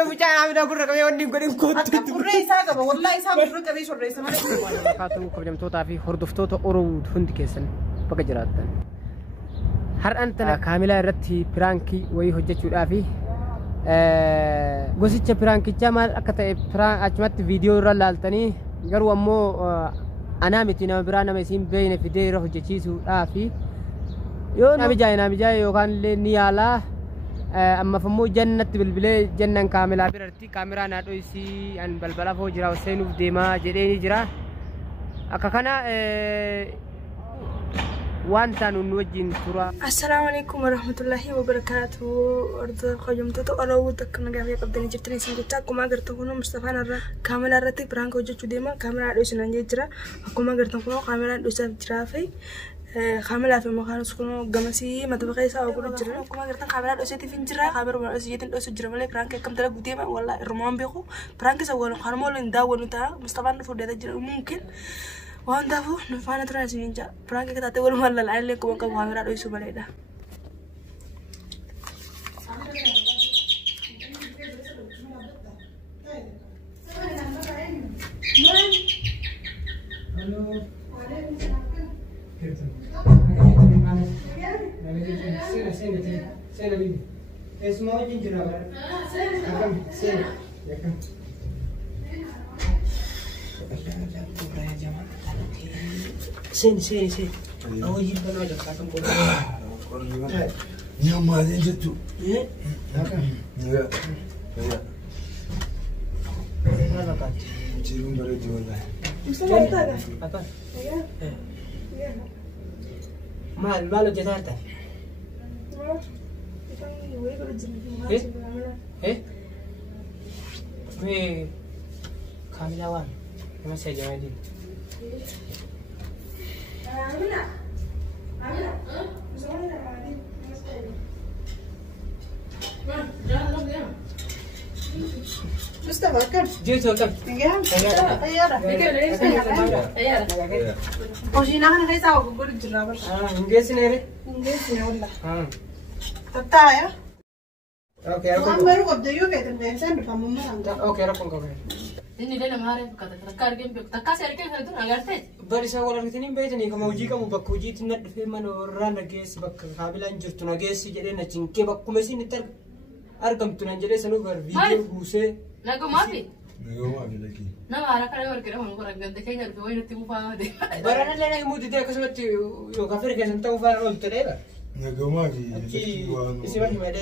أنا مجاي عامل أقول لك يودي نقول كنت الرئيس هذا والله يسامح الرئيس والرئيس ما يسمع كاتو كم توتا في هردفتو أورود هند كيسن بقى جراتن هر أنت كاملة رتي برانكي وهي هجة شرافي قصيت برانكي جمال أكتر بران أجمعت فيديو رلالتني قالوا أمو أنا متنا برانا مسيم بين فيديو روح جيسو رافي يو نبي جاي يو كان لنيالا أما فمو جنة بالبلاد جنة كاملة برتي كاميرا نادو يسي أن بالبلا فوق جرا وسينو ديما جريني جرا أكاكنا وان تانو نوجين ترى. السلام عليكم ورحمة الله وبركاته. أرض قيمته أراو تكنا جاي قبضني جبتني سنجتا كم أقدر تكونوا مصطفى نرى كاميرا رتي برانكو جو ديما كاميرا دوس نانجرا كم أقدر تكونوا كاميرا دوس جرافي كاميرا في مكان سكونو جمسي ما تبغى يسا أقول جرا كم أقدر كاميرا دوس تفين جرا كاميرا ما دوس يتن دوس جرا ملك برانك كم تلا بديما والله الرمان بيخو برانك سوالو خارمول نداو نتا مصطفى نفرد هذا جرا ممكن وان دافو نفانا ترى سنجا برانك كده تقول والله العيال كم كاميرا دوس بليدا سين أول يوم بنوي لك كاتم كله يوم ما نجتو إيه يا هذا كات جيرون بريد والله apa malu Jakarta me Kamilawan nama saya Jawadin مصطفى كم جيتوا كم طيارة وشينا أنا هيسا وقول الجرابة إنجليزي نيري إنجليزي والله تبتاعي أوكي وأمبرو قبضة يوبيت البيسان بفهم مرة أوكي رقم كوفي إني لنا ما أعرف كذا تذكر جنب تكاسي أركين هذول أقارتين بريسا ولا رتنين بيتني كم وجيك مو بكوجي تند في من ورانا جيس بك قابلا جرتنا جيس جرينا تنكي بكومسين تر أرقم تنجلي سنو بر فيديو بوسه نقول ما في نقول ما في لكن نما على كلام وركنا هم قرن قد كي نرجع وين تبغى فاهم برانا لنا يموت ده كسبت يو كافر كسبت وفان قلت له نقول ما في اسمه ما ده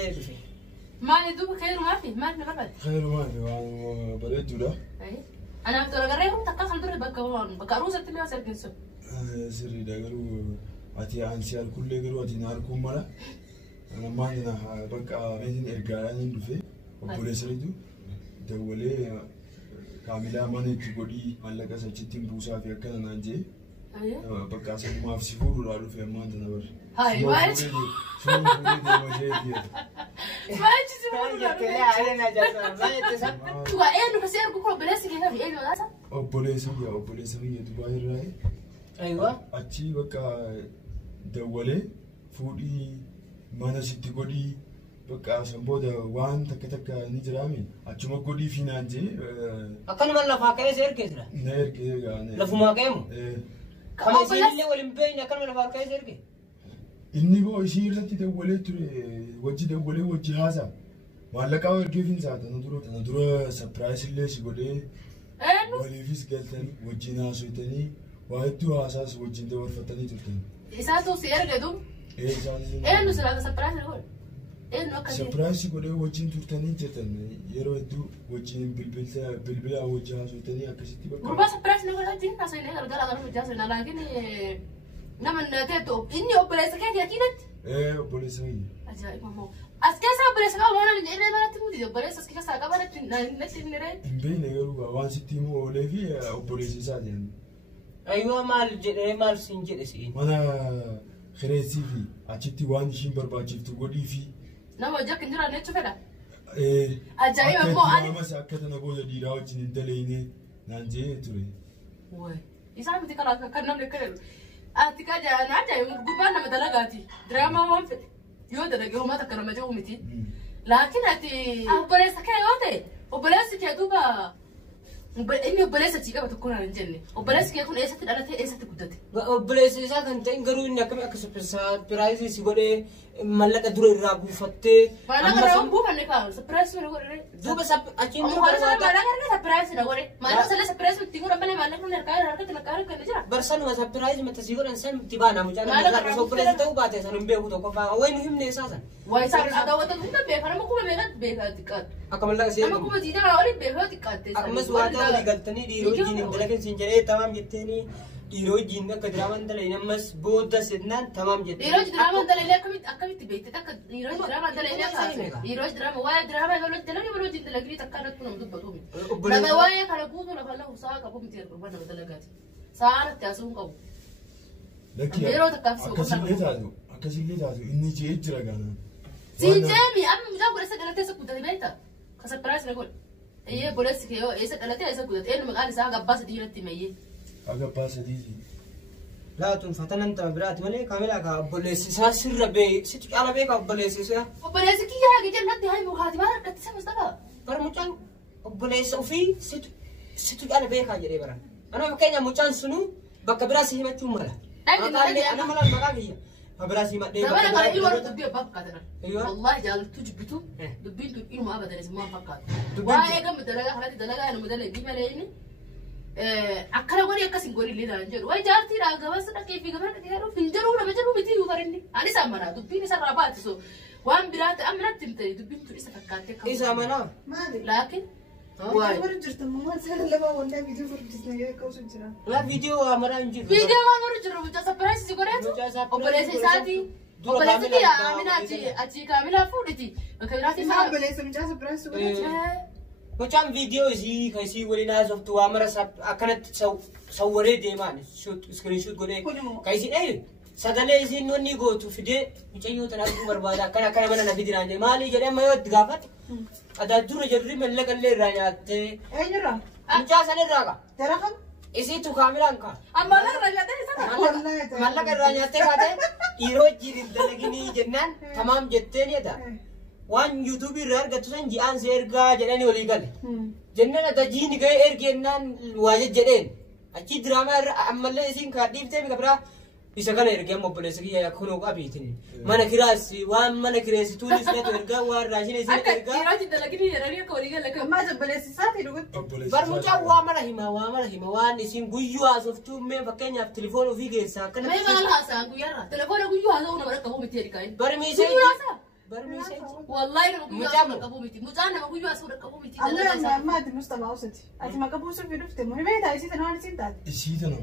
ما ندوب خير ما في ما نقبل خير ما في وانا بريد ولا أنا أفتكر قريبهم تكاس خلدور بكروسة تلي وصل كنسو سري ده قالوا أتي أنسيال كل قالوا أتي ناركم ملا أنا ما عندنا بقى ميزين إرجاعنا ندفع وبوليس ريدو دولة كاملة ما نتقولي على كذا شتيم بوسا في أكنا نانجي بقى أصلا ما في سفور ولا رو في أمان تناور هاي وايد ما يجي تو إنه كسر بكرة بلاس كذا في إنه لازم أو بوليس هي دبي راي أيوة أتي بقى دولة فودي ما نسيت قولي بقى سنبودا وان تك نجرامي أشوف قولي في نانجي أكن من لفاكة سير كذا نير كذا لفما كم كم سير اللي ولم بين أكن من لفاكة سير كذا إني بو يصير لتي دولة تري وجه دولة وجه هذا مالك أول كيفين ساعة ندرو سبرايز اللي سيقولي ولي فيس قلتني وجهنا سويتني وهدو أساس وجه دور فتني تلتني إساتو سير قدوم إيه زاني إنه سلا سبرايز الأول إنه كذا سبرايز سيقولي وجه تلتني جتني يرو هدو وجه بلبلا وجهها سويتني أكسيتي بقى ربما سبرايز الأول هذين ناس اللي قالوا أنا مجازنا لكن نمن تيتو إني أبرز كذا أكيد إيه بوليس هي أجاي ماما أسكت أبرز كذا وانا اللي ما نتمودي أبرز أسكت كذا كذا نتنرد بين يقولوا وان ستيمو ولا في بوليس سادين أيوة مال سنجد سين وانا خريسي في أشتي وان شين برباجي تقولي في نما جاك نجرا نتشوف هذا إيه أجاي مو أنا ما سأكتر أنا بقول دي راوتش ندليني نانجي تري وين إذا بدي كلا كنا نكلم أتكاجا أنا جاي مقبلنا مدلقاتي دراما وانفت يودا دقيقة ما تكلم جو متي laakiin ati obboleessa kee yoo ta'e obboleessi kee duuba inni obboleessa chii qaba tokko naan hin jenne obboleessi kee kun eessatti dhalate eessatti guddate. Obboleessi isaa kan ta'in garuu inni akkami akka sapiraayizii si godhee mallaqa dura irraa buufattee. Mallaqa irraa buufanne kaa sapiraayizii na godhe. Duuba achiin duuba mallaqa irraa sapiraayizii na godhe mallaqa sana sapiraayizii ittiin godhan malee mallaqa irraa harkatti lakkaa'ee kan jira. Barsanuma sapiraayizii mata si godhan san itti baana mucaan akka obboleessi ta'uu baate san hin beeku tokko faa wayi nu himne isaa san. Wayi isaa irraa daawwatan hunda beeka nama kuma beekatti beekaa xiqqaatu. Akka mallaqa si nama kuma diinaa waliin beekaa xiqqaatte. Akkumas waa ta'uu galtanii dhiiroo wajjin hin dalagin siin jedhee tamaam jetteeni. Dhiiroo wajjin akka diraamaan dalagin ammas booda sennaan tamaam jettee. Dhiiroo diraamaan dalagin akkamitti beekte akka dhiiroo diraamaan dalagin akka dhiiroo diraamaa waa'ee diraamaa yoo dalagin yoo wajjin dalagin takka irratti nama dubbatu miti. Nama waa'ee kana guutuu lafa lafu sa'a qabu miti gurba nama dalagaati. Sa'a natti haasa'uun qabu. Yeroo takkaaf akkasillee taatu inni jee jira gaana. Siinjeemi amma mucaa godhessa dhalatee isa guddate beekta ka sapiraayis na godhe. Eeyyee godhessi kee yoo eessa dhalatee isa guddate eenyu maqaan isaa gabbaa sadii irratti himayyee. Agabbaa sadiiti. Laatuun fatanan tama biraati malee kaamilaa ka obboleessi isaa sirra bee situ caala beeka obboleessi isaa. Obboleessi kiyyaa hagi jannatti haa mukaati maal harkatti isa mustafa. Bara mucaan obboleessa ofii situ caala beekaa jedhee baran. Ana fakkeenya mucaan sunu bakka biraa si himachuun mala. Ana mala maqaa kiyya. Biraa si madhee. Dabala kana ilma dubbii abbaa fakkaatan. Wallahi jaalattu jibbitu dubbiin tun ilma abadanis moo fakkaatu. Waa'ee gama dalagaa kanatti dalagaa nama dalagii malee inni. Akkana godhi akkasin godhi illee naan jedhu wayi jaartiidha gabasa dhaqee fi gabaa dhaqee jedhu hin jedhu nama jedhu miti barinni anis amanaa dubbiin isarraa baate so waan biraatti amma natti himtanii dubbiin tun isa fakkaattee qabu. Isa amanaa. Laakiin. Waayee. Warri jirtu maal seera lama wanta viidiyoo furdisnee qausu jira. La viidiyoo amanaa hin jiru. Viidiyoo waan warri jiru mucaa sapiraayisii godheetu obboleessa isaatii. Obboleessi kiyya Aminaa achi kaamilaa fuudhiti bakka biraatti Isaa obboleessa mucaa sapiraayisii godheetu. Mucaan viidiyoo isii kan isii waliin haasoftu waa mara akkanatti sawwaree deemaan iskiriinshuut godhee kan isiin dhayin sagalee isiin nonni gootu fidee mucayyoo tana arguu barbaada akkana mana na fidiraan jedhe maalii jedhee amma yoo itti gaafatu adaa dura jedhu mallaqa illee irraa nyaattee. Eenyurraa? Mucaa sanirraa qa. Jara kam? Isiitu kaamilaan qa. Mallaqa irraa nyaattee isa mallaqa irraa nyaattee kaatee dhiiroo wajjin hin dalaginii jennaan tamaam jetteen jedha. Waan YouTube irraa argattu san ji'aan si ergaa jedhanii walii gale. Jennaan atajiin ga'ee ergennaan waa jedheen. Achi diraamaa irra ammallee isiin kaadhiiftee mika biraa isa kana ergee amma obboleessa kiyya kunoo qabiitin. Mana kiraas waan mana kireessituunis natu ergaa waan raashina isin ergaa. Akka dhiiroo wajjin dalaganii jedhanii akka walii gale. Ammaa obboleessi isaati dhugutti. Barmucaan waa mala hima waan isin guyyuu haasoftuu mee fakkeenyaaf telefoon ofii keessaa akkana. Mee maal haasa'an guyyaarraa telefoona guyyuu haasa'uu nama rakka miti ergaa. Barmiisee. Barmiisee. Wallahi nama guyyuu haasa'uu rakka miti. Mucaan nama guyyuu haasa'uu rakka miti. Amma ati Mustafa Usati. Ati maka buusuuf dhufte moo beektaa isii tana waan isiin taate. Isii tana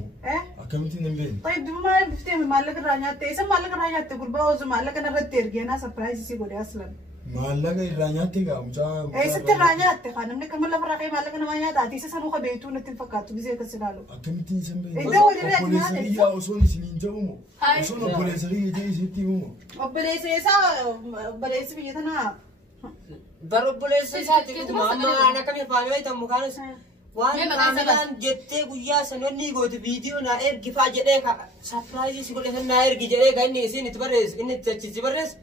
akkamittiin hin beekne. Ta'i duuba maal dhuftee maallaqa irraa nyaatte isa maallaqa irraa nyaatte gurbaa osoo maallaqa irratti ergeenaa sapiraayizii isii godhee aslan. Maallaqa irraa nyaatte gaa mucaa. Eessatti irraa nyaatte kaa namni kan lafa irraa ka'ee maallaqa namaa nyaata ati isa sanuu qabeetuu natti hin fakkaatu bisee akkas ilaalu. Akkamittiin isin beekne. Iddoo walirra nyaate. Obboleessa kiyyaa osoon isiniin ta'u moo. Osoon obboleessa kiyya jee isinitti himu moo. Obboleessa isaa obboleessi biyya tanaa. Bar obboleessa isaati dhuguma amma ana kamii faamee tamu kaanis waan kaamilaan jettee guyyaa sanonni gooti viidiyoo naa ergifaa jedhee sapiraayizii si godhe san naa ergi jedhee kan inni isiin itti barreessu inni itti achitti barreessu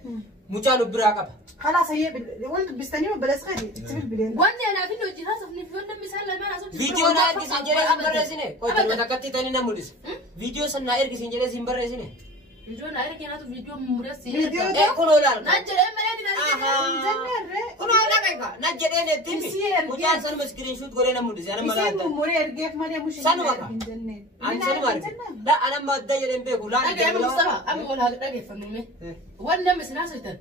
mucaan biraa qaba. Kalaas hayyee wal dubbistanii obboleessa kadi itti bilbileen. Wanti anaa fi hojii haasofni fi wanta misaan lamaan haasofni. Viidiyoo naa ergi siin jedhee siin barreessine qoota mata akkatti tani na mul'isa. Viidiyoo san naa ergi siin jedhee siin barreessine. Viidiyoo naa ergi naatu viidiyoo murreessi. Viidiyoo kunoo laal. Na jedhee malee ni na kunoo dhaqeeka na jedhee netti mucaan sanuma iskiriinshuut godhee na mul'isa ana malaa isiin umurii ergeef malee mushii sanuma ka ani sanuma arge la ana amma adda jedheen beeku laan dhagee Mustafa amma wal haa dhageeffannume wanni amma isin haasoftan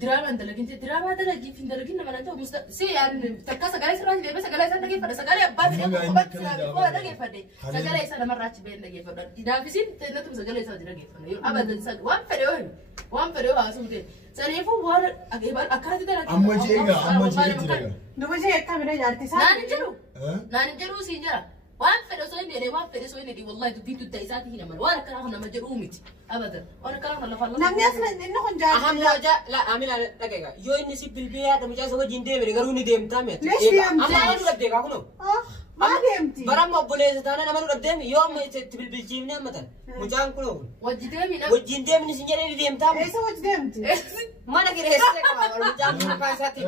diraamaan dalaginte diraamaa dalagii fi dalagin nama naan ta'u Mustafa si yaan takka sagalee sirraati deemee sagalee isaa dhageeffadhe sagalee abbaa fi qophaatti sirraa dhageeffadhe sagalee isaa namarraachi ba'ee dhageeffadha daafisiin teennatu sagalee isaa dhageeffadha yoo abadan waan fedhe yoo waan fedhe yoo haasuu ta'e saniifuu waan akkanatti dalagin amma jeetti daga. Duuba jee akkamidha jaarti isaa. naan hin jedhuu siin jira waan fedhe osoo inni jedhee waan fedhe osoo inni jedhee wallahi dubbiin tudda isaati hin amalu waan akkanaa nama jedhuu miti abadan waan akkanaa kana lafaan namni aslan inni kun jaarti. Ahamma la amila dhaqeeka yoo inni si bilbilee haadha mucaa isa wajjin deemee garuu ni deemtaa mi'atti. Lees deemtee. Amma waan dura deekaa kunoo. ما ديمتي برام أبوليس تانا نمر قدام يوم تبلبلجيمنا مثلا مجان كلهم وجدامي نا وجين ديم نسنجنا اللي ديم تام ايش وجه ديمتي ما نقدر هسه كمان مجان كنا كاساتي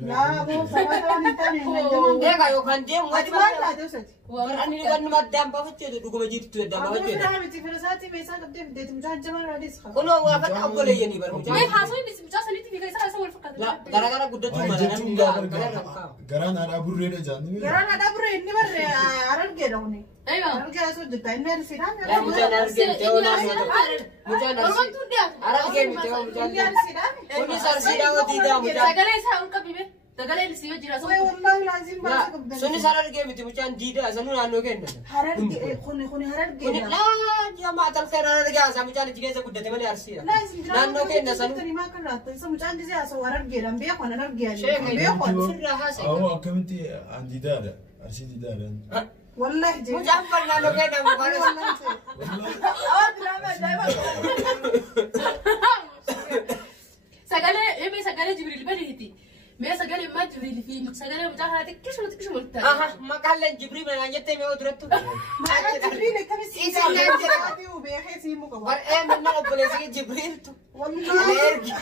لا مو سويتوني تاني إيه كايو كان ديم ما واجب لا دوست أنا نقول ما دام بفتشة دوكو بجيت تو دام ما بفتشة فهمتي فرساتي بيسا قبل بديت مجان جمال راديس خا كله وافق أبولي يعني برا ما مجان يحاسون بس مجاسا نيتي في كيسا أسوي الفكرة لا gara قدتو ما أنا garaan haadha burreedha jaanni garaan ada bure inni barre aran gedawni أيوة aran geda so jutta inni arsidan لا مجان أرجع تيونا مجان والله تودي أرجع تيونا inni مجان arsidan كل صار سيدا وديدا مجان سجل إيسا أقول كبيبة سجل اللي سيجي جرا way wallahi lazim ba لا qabdan سوني صار أرجع متى مجان ديدا سنون عنو كنا harar khuni harar geda لا يا ما تلقى أرجع سامي جان تيجي قدتي مالي أرسيا lazim نانو كنا سنون tani ma kan ratta isa mujaan dizi aso harar geda be khona harar geda شيء be khona في الرهاسة awwa akkamitti aan diidaadha arsii diidaadha wallahi je مجان فلنا لو كنا مقالة سجل يبي سجل جبريل بديتي ما سجل ما جبريل في سجل مجاهد كيش ملتا ما قال لي جبريل ما جت مي ودرتو ma jibril kamisi إذا ما جرى ati u be khesi mu ko بر إيه من أبوليس جبريل تو wallahi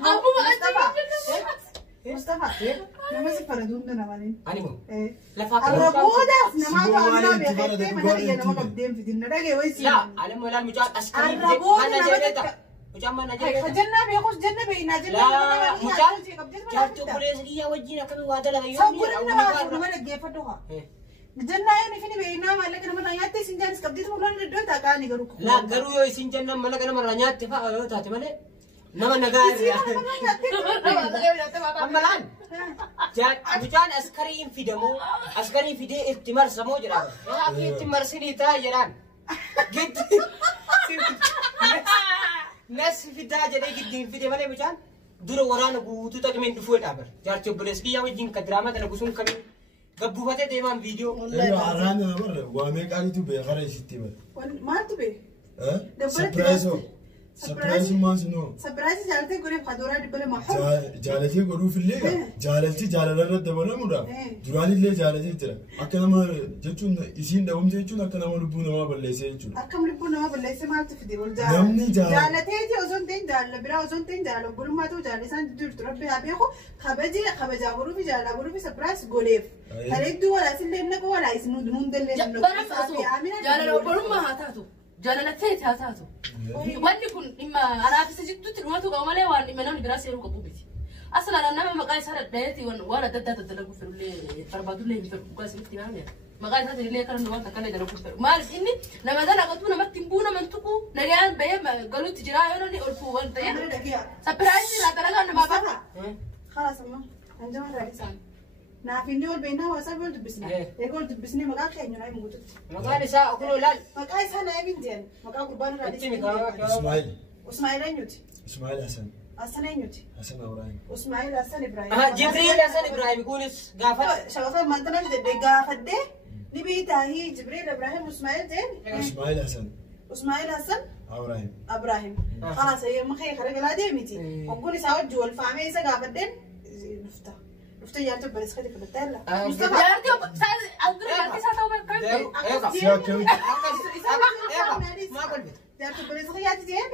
أبو ما mustafa nama si faradun da namani أنيمو eh لا فاكر arrabodas nama Sibo ka wali amna be tibara da khete dubar mana ya nama tibara. kabdem fitin na dage wai si لا أنا مولا مجان أسكري الربوط ما أنا نجريتا بدك- مجان ما hay نجريتا fajanna be khus janna be ina janna لا مجان kabdem جابت أبوليس كي وجينا كم وادا لا يوم sabura na ma su nama ge fadoha janna yani fini be ina ma laka nama yatti sinjan kabdem mu lan do ta kani garu ko لا قالوا يو سنجنا ملا كنا مرانيات تفا يو تاتي مالي نما نجار أما الآن مجان أسكرين في دمو أسكرين في دي احتمال سمو جرا يا أخي احتمال سني تا جران جد ناس في دا جرا جد في دي مالي مجان دور ورانا بوتو تك من دفوت أبر جار تبلس كي يا وجين كدراما تنا بسون كمين قبضو فتى ديمان فيديو araan na barre waa meeqaanitu beekara isitti bare ma tu be Surprise noo surprise jalte gure khadora dibale ma jaalatee godhuufillee jaalalti jaalalarra dabalamudha duraanillee jaalatee jira akka nama jechuun isiin dhabamte jechuun akka nama lubbuu namaa balleessee jechuudha akkam lubbuu nama balleesse maaltu fide wal Namni jaalateeti osoo hin ta'in jaalala biraa osoo hin ta'in jaalala obbulummaa ta'u jaalala isaan jirtu rabbi haa beeku kabajaa godhuufi jaalala godhuufi surprise goleef kaleedduu walaasillee naqu walaayis nuundallee برا فاسو جالا لو برما هاتاتو جالا لتيت هاتاتو واني كن إما أنا بس جدو ترواتو قومالي وان إما نوني براسي يروك بوبيتي أصلا أنا ما مقاي سارة دايتي وانا دادا تدلقو في اللي فربادو اللي في القاسي مكتي مامي مقاي سارة اللي كان نوان تكالي دلقو في مالس إني لما دانا قطونا ما تنبونا من تقو نريان بيام قالوا تجراء يوني ألفو وانتيا سبرايزي لا تلقى أنا ما بقى خلاص أما أنجم رئيسان نافيني والبينا واسا بول دبسنا يقول دبسني مقا خيني ناي موتو مقال ساعة أكلوا لال مقا سنة يبنتين مقا قربان رادي اسماعيل أنيوتي Ismail Hassan حسن أنيوتي Hassan Ibrahim اسماعيل حسن إبراهيم جبريل حسن إبراهيم يقولس قافل شغفة ما أنت نجد قافة دي نبيتها هي جبريل إبراهيم وإسماعيل زين Ismail Hassan إسماعيل حسن Ibrahim إبراهيم خلاص هي مخي خرج لا ديمتي وقولي ساوت جوا الفامي إذا قافة دين نفتا يارتو بس خدي في التلا مصطفى جارتي أقول جارتي ساتو كم ما قلت يارتو بس خدي يارتي زين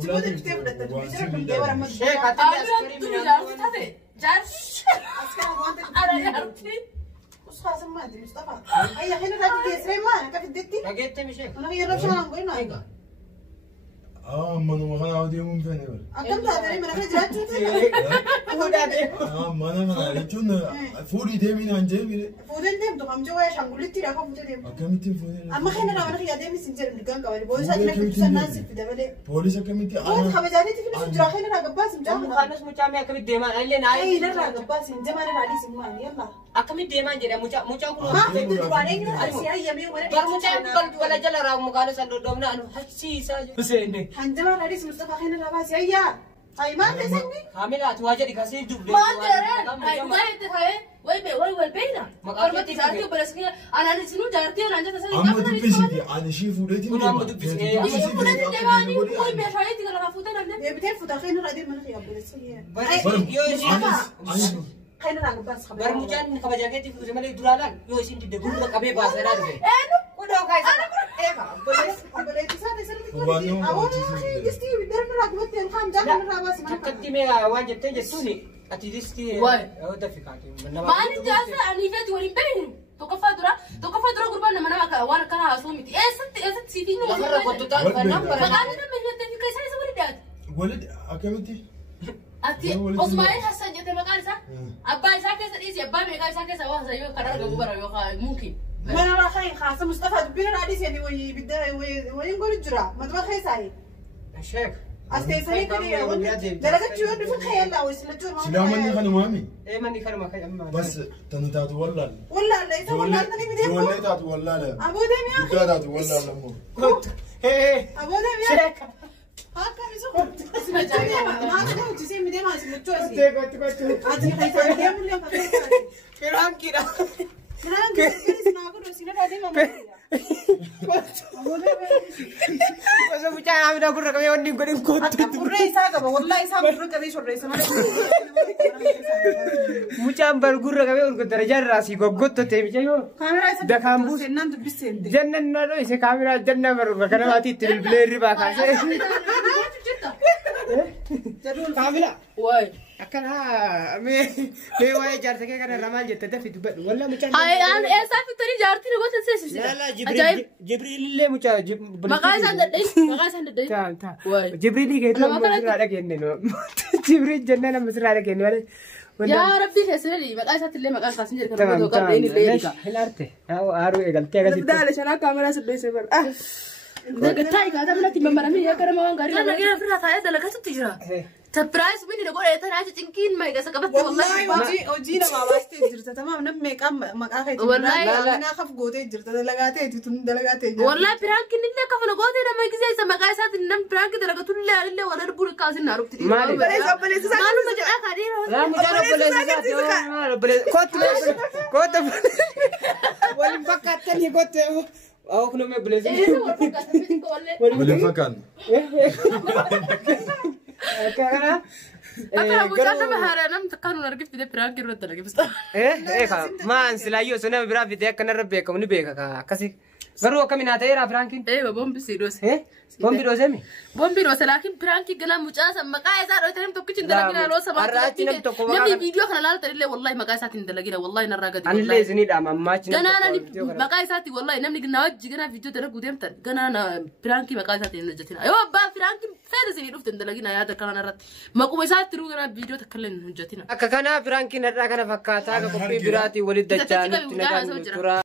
تقول تكتب التلفزيون كده ورا ما شيء أنا جارتي هذا جارتي أسكر وانت أنا جارتي بس خلاص ما أدري مصطفى أي حين راجع يسري ما أنا كيف دتي لقيت مشي أنا هي ربش أنا قلنا mana makana adeemuun feene bare أكم تدري من أنا جات شو mana kana jechuun fuudhii deemii naan jee bire فودن دم تو أم جوا شانغولتي راكم فودن دم akkamittiin fuudhee أما خلينا أنا خيا دم سنجر ندقان كوالي بوي ساعتنا في الناس في دبلة poolis akkamitti بوي خبزاني تفينا سنجر خلينا راقباس مجامع مخانس مجامع أكمل ديمان اللي ناي أي لا راقباس مجامع أنا بعدي سمان يلا أكمل ديمان جدا مجامع كله ما في تدوانين أسيا يمي ولا بر مجامع ولا جل رام مخانس اللي دومنا أنو حسي ساج حسين هنجمع رئيس مصطفى خلينا راقباس يا أي ما تسمي حاملات واجد كاسين دبل ما أدري هاي ما يتهاي وي بينا مقابلتي جارتي بس كذا أنا نسينو جارتي أنا جت أسأل amma dubbisiti ani ishii fuudheetiin Kun amma dubbisite. وي بيشايتي كلا فوتنا من يا بتين فوتا خلينا راقدين من خيا بس بس يوشي خلينا نلعب بس خبر برمجان كبجاكتي في زمان دولاران يو سين دي دبل قبي باس لا دفع وده كايس بس ساعة سنة أول أخي دستي بدر نلعب بس الخام جاب نلعب بس ما تقدمي واجب تجسوني أتدستي أو دفكاتي ما أنا جالسة أنا فات ورين بين توقف درا قربان ما أنا وانا كان هاسومي ست سيفينو مرة كنت تعرف النمبر فقالنا من التاني كيس هذا ولدات ولد أكملتي أتي أسمعين حسن جت مقال سا أبا إسحاق كيس إيش أبا ميقال إسحاق كيس واحد زيه كرر جبرا يوكا ممكن ما أنا راح خاصة مصطفى بين العريس يعني ويبدأ وينقول الجرا ما تبغى خيساي الشيخ أستيسني كذي درجة شو اللي في الخيال لا ويسلا جور ما سلام عليكم أنا مامي إيه ماني كلمة كي أما بس تنتات ولا ولا لا إذا ولا أنتني بدي ولا تات ولا لا أبو دم يا أخي تات ولا لا مو كنت إيه أبو دم يا شيخ هاكم يسوق اسمع جاي ما أشوف تسيم بدي ما اسمع جوزي كنت أجي خيسان دي أقول لك كيران كيرا كلام كذي سناقول وسينا بعدين ما بس مجا عامل أقول ركبي وني قولين كنت الرئيس هذا والله إسحاق الرئيس الرئيس مجا برجور ركبي ونقول درجة راسي قط تيجي يو كاميرا دكان بوس سنان تبسين جنة نادو إيش كاميرا جنة مرة كنا ماتي تريبليري باكاسة كاميرا واي أكلها مي واي جارتك كنا رمال جت في دبي ولا مجا هاي أنا إيه سافي تري جارتي نقول تنسى لا جبريل اللي مجا مقاس عند الدين تا واي جبريل كده مصر على كأنه جبريل جنة أنا مصر على كأنه يا ربي كسرني مقاس اللي مقاس خاصين جركنا تمام بدو قبلين اللي تمام هلارته أو قلت يا بدال عشان كاميرا سدي سبر تاي كذا بلا تيم مرامي يا كرم وان غاري انا كده فرا تاي دلك تجرا تبرايز وين نقول ايه ترى تنكين ما يقص قبت والله وجينا ما باستي جرت تمام نمي كم ما اخي والله انا اخاف قوتي جرت دلغاتي تتون دلغاتي والله برانك اللي كفن قوتي لما يجي زي ما قايسات النم برانك دلغت اللي ولا ربول كازن نارو بتدي ما ما ما جاء خدير لا مجرد بليز كوت ولا فكرت تاني كوت أو كنا ما بليز ولا فكان كأنا أنا مجرد ما هرنا متكانوا نركب في ده برانك يرد لك بس إيه ما أنسلايو سنة برا في ده كنا ربيك من بيك كاسي غرو كمين هتايرا فرانكين إيه بوم بسيروس إيه بوم بيروزمي بوم بيروس لكن برانكي قلنا مجاز مقايس أنا تريم تبكي عندنا لو سمعت نبي فيديو خلنا لا تري والله مقايسات عندنا والله نراقد أنا اللي زني دام ما قلنا أنا مقايساتي والله نمني قلنا وجهنا فيديو ترى قدام تر قلنا أنا برانكي مقايساتي نجتنا أيوة با برانكي فين زني رفت عندنا يا هذا كلام نرد مقايسات ترى قلنا فيديو تكلم نجتنا أكا كنا فرانكي نرى كنا فكاتا كوبي براتي ولد دجال